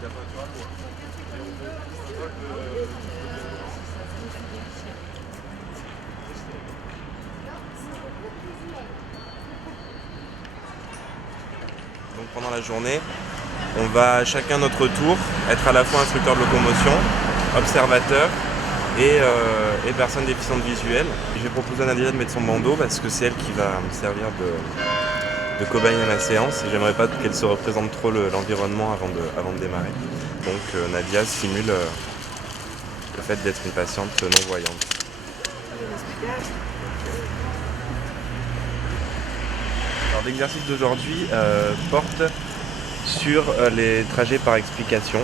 Donc pendant la journée, on va chacun notre tour être à la fois instructeur de locomotion, observateur et personne déficiente visuelle. Je vais proposer à Nadia de mettre son bandeau parce que c'est elle qui va me servir de cobaye à ma séance et j'aimerais pas qu'elle se représente trop l'environnement avant de démarrer. Donc Nadia simule le fait d'être une patiente non-voyante. Alors l'exercice d'aujourd'hui porte sur les trajets par explication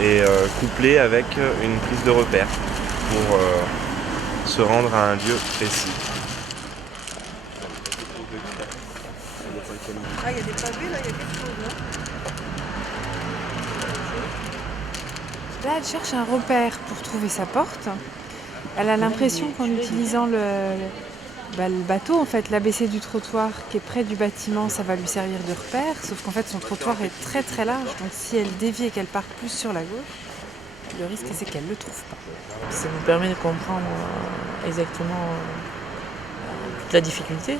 et couplé avec une prise de repère pour se rendre à un lieu précis. Ah, il y a des pavés, là, il y a quelque chose, hein. Là, elle cherche un repère pour trouver sa porte. Elle a l'impression qu'en utilisant le bateau, en fait, l'ABC du trottoir qui est près du bâtiment, ça va lui servir de repère. Sauf qu'en fait, son trottoir est très très large. Donc si elle dévie et qu'elle part plus sur la gauche, le risque c'est qu'elle ne le trouve pas. Ça nous permet de comprendre exactement toute la difficulté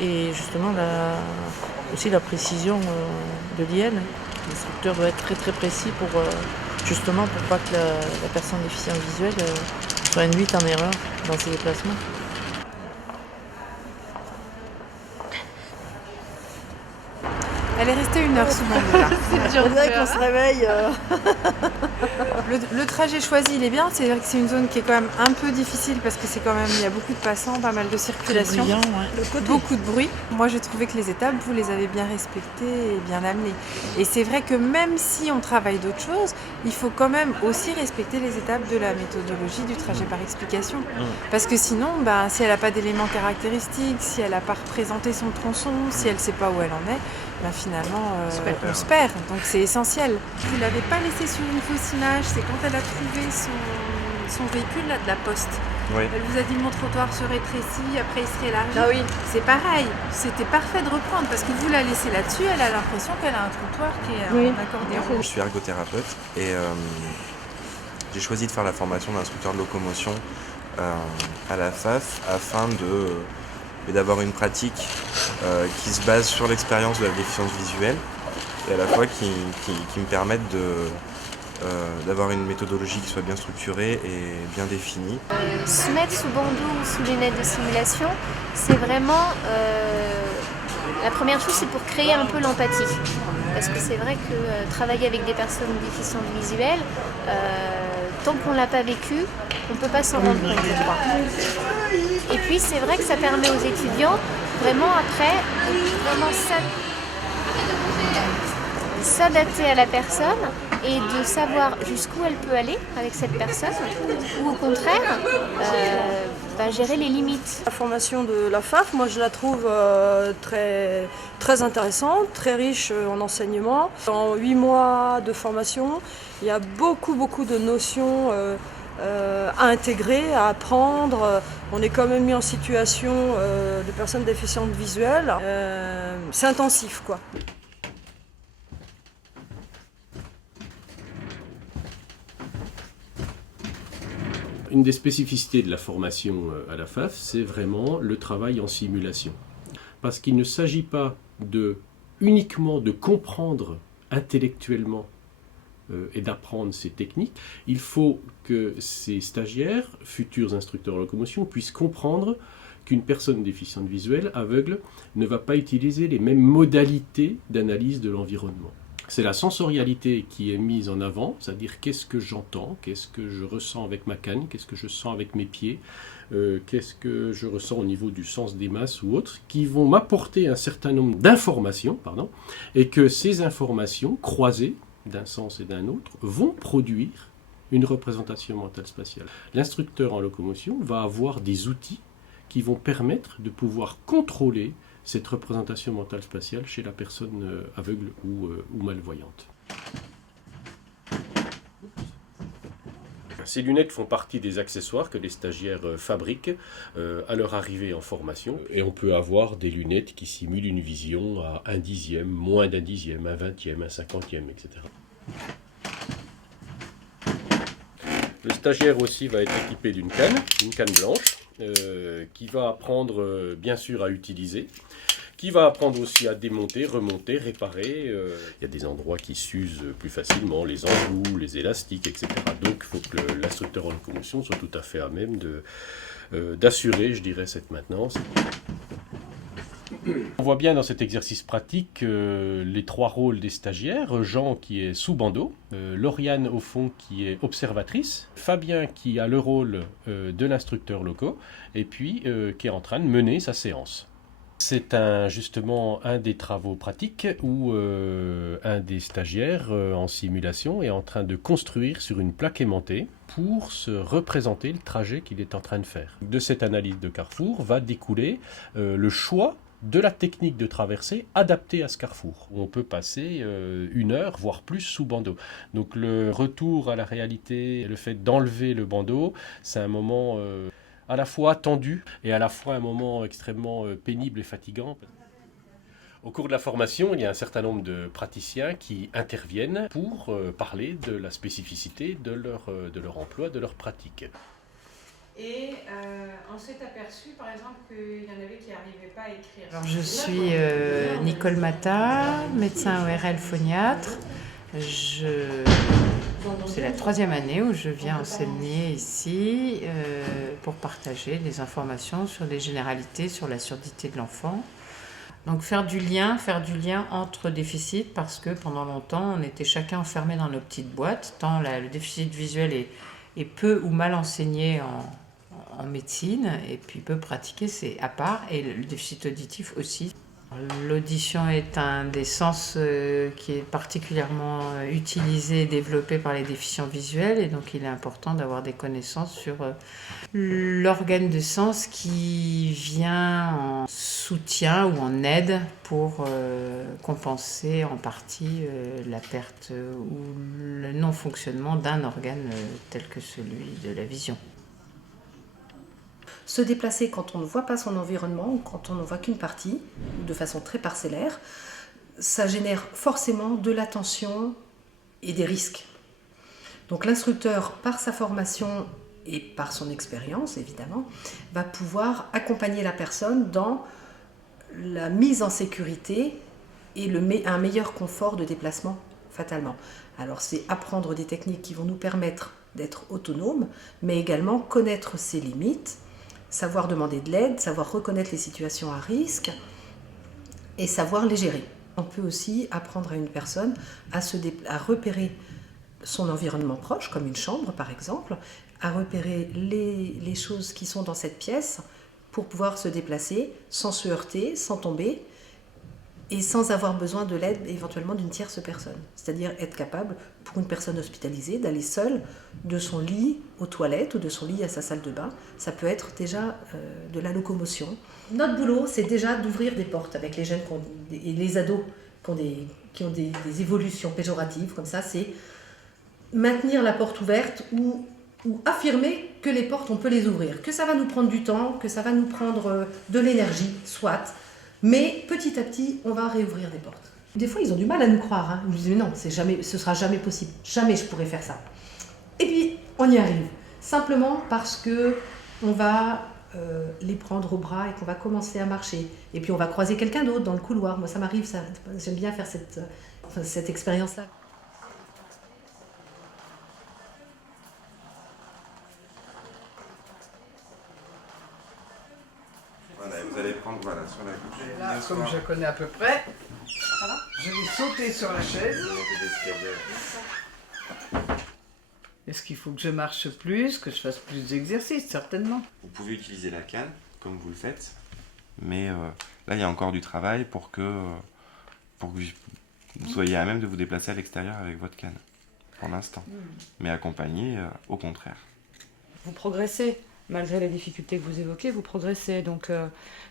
et justement aussi la précision de l'IL. L'instructeur doit être très très précis pour justement pour pas que la personne déficiente visuelle soit induite en erreur dans ses déplacements. Elle est restée 1 heure sous bandeau là. On dirait qu'on se réveille. Le trajet choisi, il est bien. C'est vrai que c'est une zone qui est quand même un peu difficile parce que c'est quand même, il y a beaucoup de passants, pas mal de circulation, Brillant, ouais. beaucoup de bruit. Moi, j'ai trouvé que les étapes, vous les avez bien respectées et bien amenées. Et c'est vrai que même si on travaille d'autres choses, il faut quand même aussi respecter les étapes de la méthodologie du trajet par explication. Parce que sinon, si elle n'a pas d'éléments caractéristiques, si elle n'a pas représenté son tronçon, si elle ne sait pas où elle en est, finalement, on se perd. Donc c'est essentiel. Vous ne l'avez pas laissé sur une fausse image, c'est quand elle a trouvé son véhicule là, de la poste. Oui. Elle vous a dit mon trottoir se rétrécit, après il se élargit. Ah oui. C'est pareil, c'était parfait de reprendre parce que vous la laissez là-dessus, elle a l'impression qu'elle a un trottoir qui est Oui. en accordéon. Je suis ergothérapeute et j'ai choisi de faire la formation d'instructeur de locomotion à la FAF afin d'avoir une pratique qui se base sur l'expérience de la déficience visuelle et à la fois qui me permette d'avoir une méthodologie qui soit bien structurée et bien définie. Se mettre sous bandeau ou sous lunettes de simulation, c'est vraiment la première chose, c'est pour créer un peu l'empathie. Parce que c'est vrai que travailler avec des personnes déficientes visuelles, tant qu'on ne l'a pas vécu, on ne peut pas s'en rendre compte, je crois. Et puis c'est vrai que ça permet aux étudiants vraiment après de vraiment s'adapter à la personne et de savoir jusqu'où elle peut aller avec cette personne ou au contraire gérer les limites. La formation de la FAF, moi je la trouve très, très intéressante, très riche en enseignement. En 8 mois de formation, il y a beaucoup de notions à intégrer, à apprendre. On est quand même mis en situation de personnes déficientes visuelles. C'est intensif, quoi. Une des spécificités de la formation à la FAF, c'est vraiment le travail en simulation. Parce qu'il ne s'agit pas uniquement de comprendre intellectuellement et d'apprendre ces techniques. Il faut que ces stagiaires, futurs instructeurs en locomotion, puissent comprendre qu'une personne déficiente visuelle, aveugle, ne va pas utiliser les mêmes modalités d'analyse de l'environnement. C'est la sensorialité qui est mise en avant, c'est-à-dire qu'est-ce que j'entends, qu'est-ce que je ressens avec ma canne, qu'est-ce que je sens avec mes pieds, qu'est-ce que je ressens au niveau du sens des masses ou autres, qui vont m'apporter un certain nombre d'informations, et que ces informations, croisées d'un sens et d'un autre, vont produire une représentation mentale spatiale. L'instructeur en locomotion va avoir des outils qui vont permettre de pouvoir contrôler cette représentation mentale spatiale chez la personne aveugle ou malvoyante. Ces lunettes font partie des accessoires que les stagiaires fabriquent à leur arrivée en formation. Et on peut avoir des lunettes qui simulent une vision à 1/10, moins d'1/10, 1/20, 1/50, etc. Le stagiaire aussi va être équipé d'une canne blanche, qui va apprendre bien sûr à utiliser, qui va apprendre aussi à démonter, remonter, réparer. Il y a des endroits qui s'usent plus facilement, les embouts, les élastiques, etc. Donc il faut que l'instructeur en locomotion soit tout à fait à même d'assurer, je dirais, cette maintenance. On voit bien dans cet exercice pratique les trois rôles des stagiaires. Jean qui est sous bandeau, Lauriane au fond qui est observatrice, Fabien qui a le rôle de l'instructeur loco et puis qui est en train de mener sa séance. C'est justement un des travaux pratiques où un des stagiaires en simulation est en train de construire sur une plaque aimantée pour se représenter le trajet qu'il est en train de faire. De cette analyse de carrefour va découler le choix de la technique de traversée adaptée à ce carrefour. On peut passer 1 heure, voire plus, sous bandeau. Donc le retour à la réalité, le fait d'enlever le bandeau, c'est un moment à la fois tendu et à la fois un moment extrêmement pénible et fatigant. Au cours de la formation, il y a un certain nombre de praticiens qui interviennent pour parler de la spécificité de leur emploi, de leur pratique. Et on s'est aperçu, par exemple, qu'il y en avait qui n'arrivaient pas à écrire. Alors, je suis Nicole Mata, médecin ORL phoniatre. C'est la 3e année où je viens enseigner ici pour partager des informations sur les généralités, sur la surdité de l'enfant. Donc faire du lien entre déficits, parce que pendant longtemps, on était chacun enfermé dans nos petites boîtes, tant le déficit visuel est peu ou mal enseigné en médecine, et puis peu pratiqué, c'est à part, et le déficit auditif aussi. L'audition est un des sens qui est particulièrement utilisé et développé par les déficients visuels, et donc il est important d'avoir des connaissances sur l'organe de sens qui vient en soutien ou en aide pour compenser en partie la perte ou le non-fonctionnement d'un organe tel que celui de la vision. Se déplacer quand on ne voit pas son environnement ou quand on n'en voit qu'une partie, de façon très parcellaire, ça génère forcément de l'attention et des risques. Donc l'instructeur, par sa formation et par son expérience évidemment, va pouvoir accompagner la personne dans la mise en sécurité et un meilleur confort de déplacement fatalement. Alors c'est apprendre des techniques qui vont nous permettre d'être autonomes, mais également connaître ses limites, savoir demander de l'aide, savoir reconnaître les situations à risque et savoir les gérer. On peut aussi apprendre à une personne à repérer son environnement proche, comme une chambre par exemple, à repérer les choses qui sont dans cette pièce pour pouvoir se déplacer sans se heurter, sans tomber et sans avoir besoin de l'aide éventuellement d'une tierce personne. C'est-à-dire être capable, pour une personne hospitalisée, d'aller seule de son lit aux toilettes ou de son lit à sa salle de bain. Ça peut être déjà de la locomotion. Notre boulot, c'est déjà d'ouvrir des portes avec les jeunes et les ados qui ont des évolutions péjoratives, comme ça, c'est maintenir la porte ouverte ou affirmer que les portes, on peut les ouvrir, que ça va nous prendre du temps, que ça va nous prendre de l'énergie, soit, mais petit à petit, on va réouvrir des portes. Des fois, ils ont du mal à nous croire. Hein. Ils nous disent, mais non, ce sera jamais possible, jamais je pourrai faire ça. Et puis, on y arrive, simplement parce que on va les prendre au bras et qu'on va commencer à marcher. Et puis, on va croiser quelqu'un d'autre dans le couloir. Moi, ça m'arrive, ça. J'aime bien faire cette expérience-là. Voilà, vous allez prendre sur la gauche. Et là, comme je connais à peu près, je vais sauter sur la chaise. Est-ce qu'il faut que je marche plus, que je fasse plus d'exercices? Certainement. Vous pouvez utiliser la canne, comme vous le faites, mais là, il y a encore du travail pour que vous soyez à même de vous déplacer à l'extérieur avec votre canne, pour l'instant. Mais accompagné, au contraire. Vous progressez. Malgré les difficultés que vous évoquez, vous progressez. Donc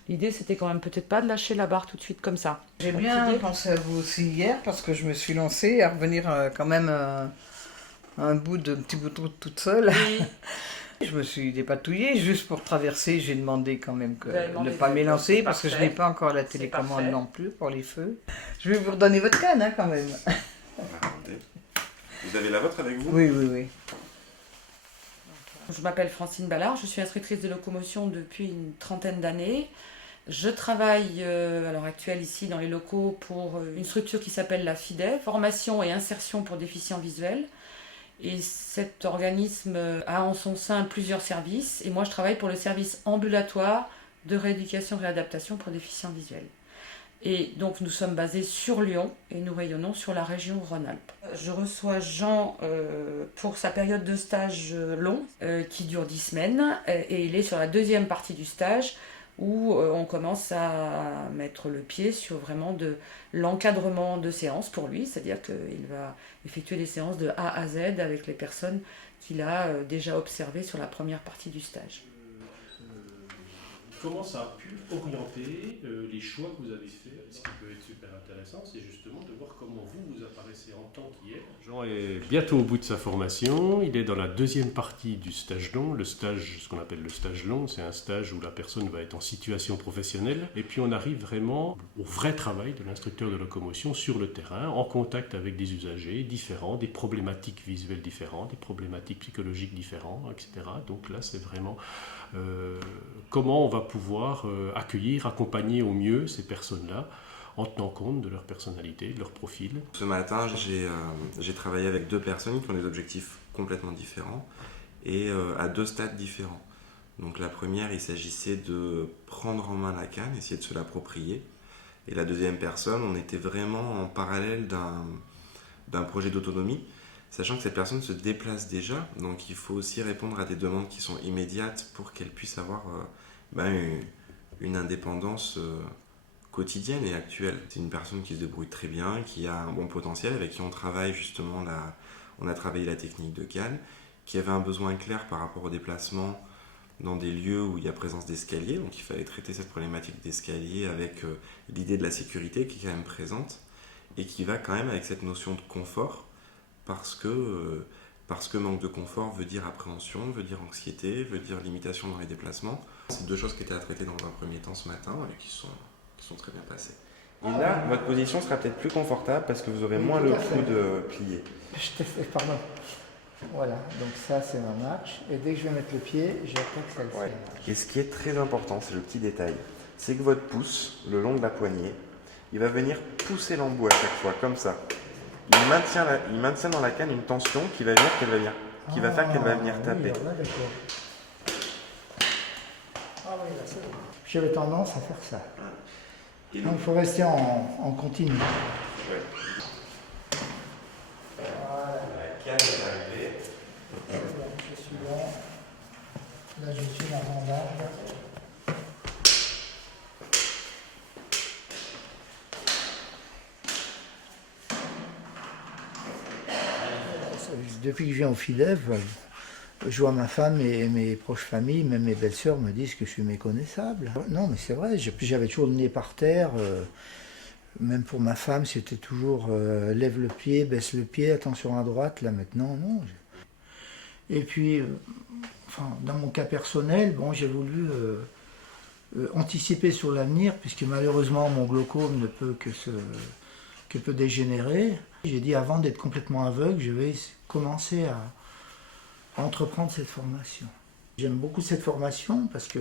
l'idée, c'était quand même peut-être pas de lâcher la barre tout de suite comme ça. J'ai bien pensé à vous aussi hier parce que je me suis lancée à revenir quand même un petit bout de route toute seule. Je me suis dépatouillée juste pour traverser. J'ai demandé quand même de ne pas m'élancer parce que je n'ai pas encore la télécommande non plus pour les feux. Je vais vous redonner votre canne quand même. Vous avez la vôtre avec vous? Oui. Je m'appelle Francine Ballard, je suis instructrice de locomotion depuis une trentaine d'années. Je travaille à l'heure actuelle ici dans les locaux pour une structure qui s'appelle la FIDEV, Formation et Insertion pour déficients visuels. Et cet organisme a en son sein plusieurs services. Et moi, je travaille pour le service ambulatoire de rééducation et réadaptation pour déficients visuels. Et donc, nous sommes basés sur Lyon et nous rayonnons sur la région Rhône-Alpes. Je reçois Jean pour sa période de stage long, qui dure 10 semaines. Et il est sur la deuxième partie du stage, où on commence à mettre le pied sur vraiment de l'encadrement de séances pour lui, c'est-à-dire qu'il va effectuer des séances de A à Z avec les personnes qu'il a déjà observées sur la première partie du stage. Comment ça a pu orienter les choix que vous avez faits? Ce qui peut être super intéressant, c'est justement de voir comment vous apparaissez en tant qu'IEL. Jean est bientôt au bout de sa formation, il est dans la deuxième partie du stage long. Le stage, ce qu'on appelle le stage long, c'est un stage où la personne va être en situation professionnelle. Et puis on arrive vraiment au vrai travail de l'instructeur de locomotion sur le terrain, en contact avec des usagers différents, des problématiques visuelles différentes, des problématiques psychologiques différentes, etc. Donc là, c'est vraiment comment on va pouvoir accueillir, accompagner au mieux ces personnes-là, en tenant compte de leur personnalité, de leur profil. Ce matin, j'ai travaillé avec 2 personnes qui ont des objectifs complètement différents et à 2 stades différents. Donc la première, il s'agissait de prendre en main la canne, essayer de se l'approprier. Et la deuxième personne, on était vraiment en parallèle d'un projet d'autonomie, sachant que cette personne se déplace déjà, donc il faut aussi répondre à des demandes qui sont immédiates pour qu'elle puisse avoir une indépendance quotidienne et actuelle. C'est une personne qui se débrouille très bien, qui a un bon potentiel, avec qui on travaille justement, on a travaillé la technique de canne, qui avait un besoin clair par rapport au déplacement dans des lieux où il y a présence d'escaliers, donc il fallait traiter cette problématique d'escalier avec l'idée de la sécurité qui est quand même présente, et qui va quand même avec cette notion de confort, parce que manque de confort veut dire appréhension, veut dire anxiété, veut dire limitation dans les déplacements. C'est 2 choses qui étaient à traiter dans un premier temps ce matin et qui sont très bien passées. Et là, votre position sera peut-être plus confortable parce que vous aurez moins le coude plié. Je te fais, pardon. Voilà, donc ça c'est ma marche. Et dès que je vais mettre le pied, j'attaque celle-ci. Ouais. Et ce qui est très important, c'est le petit détail, c'est que votre pouce, le long de la poignée, il va venir pousser l'embout à chaque fois, comme ça. Il maintient dans la canne une tension qui va faire qu'elle va venir taper. Oui, d'accord. Ah oui, là c'est bon. J'avais tendance à faire ça. Donc il faut rester en continu. Ouais. Voilà. La canne est arrivée. C'est bon, je suis bon. Là je suis dans mon bandage. Depuis que je viens au FIDEV, je vois ma femme et mes proches familles, même mes belles-sœurs me disent que je suis méconnaissable. Non, mais c'est vrai, j'avais toujours le nez par terre. Même pour ma femme, c'était toujours lève le pied, baisse le pied, attention à droite. Là maintenant, non. Et puis, dans mon cas personnel, j'ai voulu anticiper sur l'avenir, puisque malheureusement mon glaucome ne peut que peut dégénérer. J'ai dit avant d'être complètement aveugle, je vais commencer à entreprendre cette formation. J'aime beaucoup cette formation parce que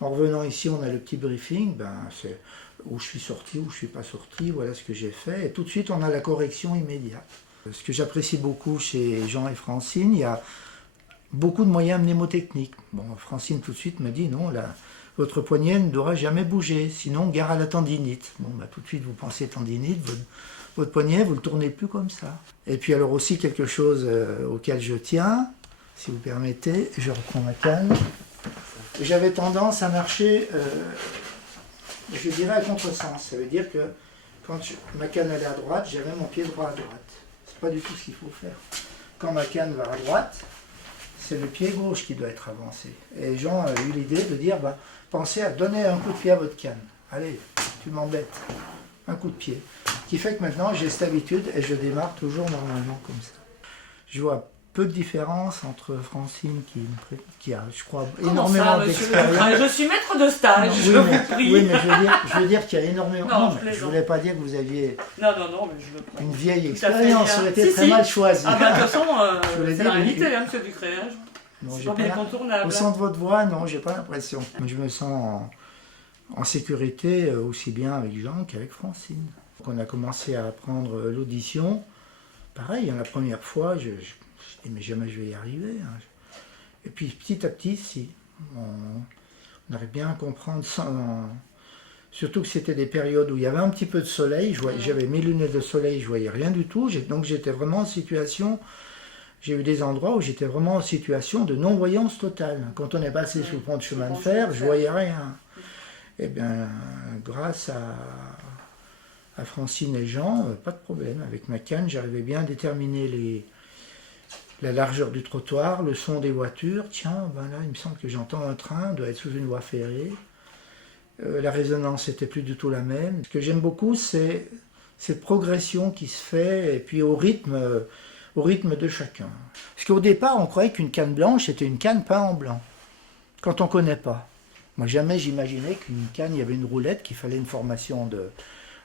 en revenant ici, on a le petit briefing, c'est où je suis sorti, où je ne suis pas sorti, voilà ce que j'ai fait. Et tout de suite, on a la correction immédiate. Ce que j'apprécie beaucoup chez Jean et Francine, il y a beaucoup de moyens mnémotechniques. Francine tout de suite me dit non, votre poignet ne devra jamais bouger, sinon gare à la tendinite. Tout de suite, vous pensez tendinite, votre poignet, vous ne le tournez plus comme ça. Et puis alors aussi quelque chose auquel je tiens, si vous permettez, je reprends ma canne. J'avais tendance à marcher, je dirais à contresens. Ça veut dire que quand ma canne allait à droite, j'avais mon pied droit à droite. C'est pas du tout ce qu'il faut faire. Quand ma canne va à droite, c'est le pied gauche qui doit être avancé. Et Jean a eu l'idée de dire, pensez à donner un coup de pied à votre canne. Allez, tu m'embêtes. Un coup de pied. Qui fait que maintenant j'ai cette habitude et je démarre toujours normalement comme ça. Je vois peu de différence entre Francine qui a, je crois, énormément d'expérience. Je suis maître de stage, je vous prie. Oui, mais je veux dire qu'il y a énormément... Non, je ne voulais pas dire que vous aviez mais je le prends. Une vieille expérience, ça aurait été très mal choisi. De toute façon, c'est la réalité, monsieur Ducré. Non, C'est j'ai pas bien incontournable. au son de votre voix, non, j'ai pas l'impression. Mais je me sens en sécurité aussi bien avec Jean qu'avec Francine. Quand on a commencé à apprendre l'audition, pareil, la première fois, je dis mais jamais je vais y arriver. Hein. Et puis petit à petit, si, on arrive bien à comprendre, surtout que c'était des périodes où il y avait un petit peu de soleil, j'avais mes lunettes de soleil, je voyais rien du tout, donc j'étais vraiment en situation, j'ai eu des endroits où j'étais vraiment en situation de non-voyance totale. Quand on est passé sous le pont de chemin de fer, je voyais rien. Et bien, grâce à Francine et Jean, pas de problème. Avec ma canne, j'arrivais bien à déterminer la largeur du trottoir, le son des voitures. Tiens, ben là, il me semble que j'entends un train, doit être sous une voie ferrée. La résonance n'était plus du tout la même. Ce que j'aime beaucoup, c'est cette progression qui se fait, et puis au rythme de chacun. Parce qu'au départ, on croyait qu'une canne blanche, c'était une canne peinte en blanc, quand on ne connaît pas. Moi, jamais j'imaginais qu'une canne, il y avait une roulette, qu'il fallait une formation de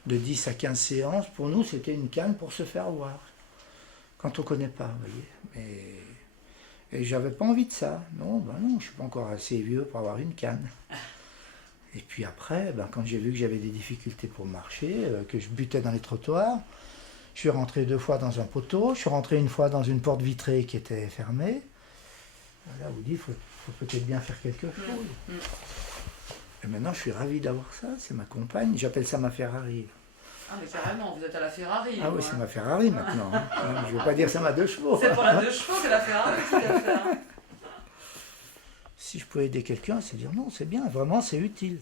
10 à 15 séances. Pour nous, c'était une canne pour se faire voir, quand on ne connaît pas, vous voyez. Et j'avais pas envie de ça. Non, je ne suis pas encore assez vieux pour avoir une canne. Et puis après, quand j'ai vu que j'avais des difficultés pour marcher, que je butais dans les trottoirs, je suis rentré 2 fois dans un poteau, je suis rentré 1 fois dans une porte vitrée qui était fermée. Là, vous dites, il faut peut-être bien faire quelque chose. Et maintenant, je suis ravi d'avoir ça, c'est ma compagne, j'appelle ça ma Ferrari. Ah mais carrément, vous êtes à la Ferrari. Ah oui, c'est ma Ferrari maintenant. Je ne veux pas dire ça ma 2 chevaux. C'est pour la 2 chevaux que la Ferrari, tout à fait. Si je pouvais aider quelqu'un, c'est dire non, c'est bien, vraiment c'est utile.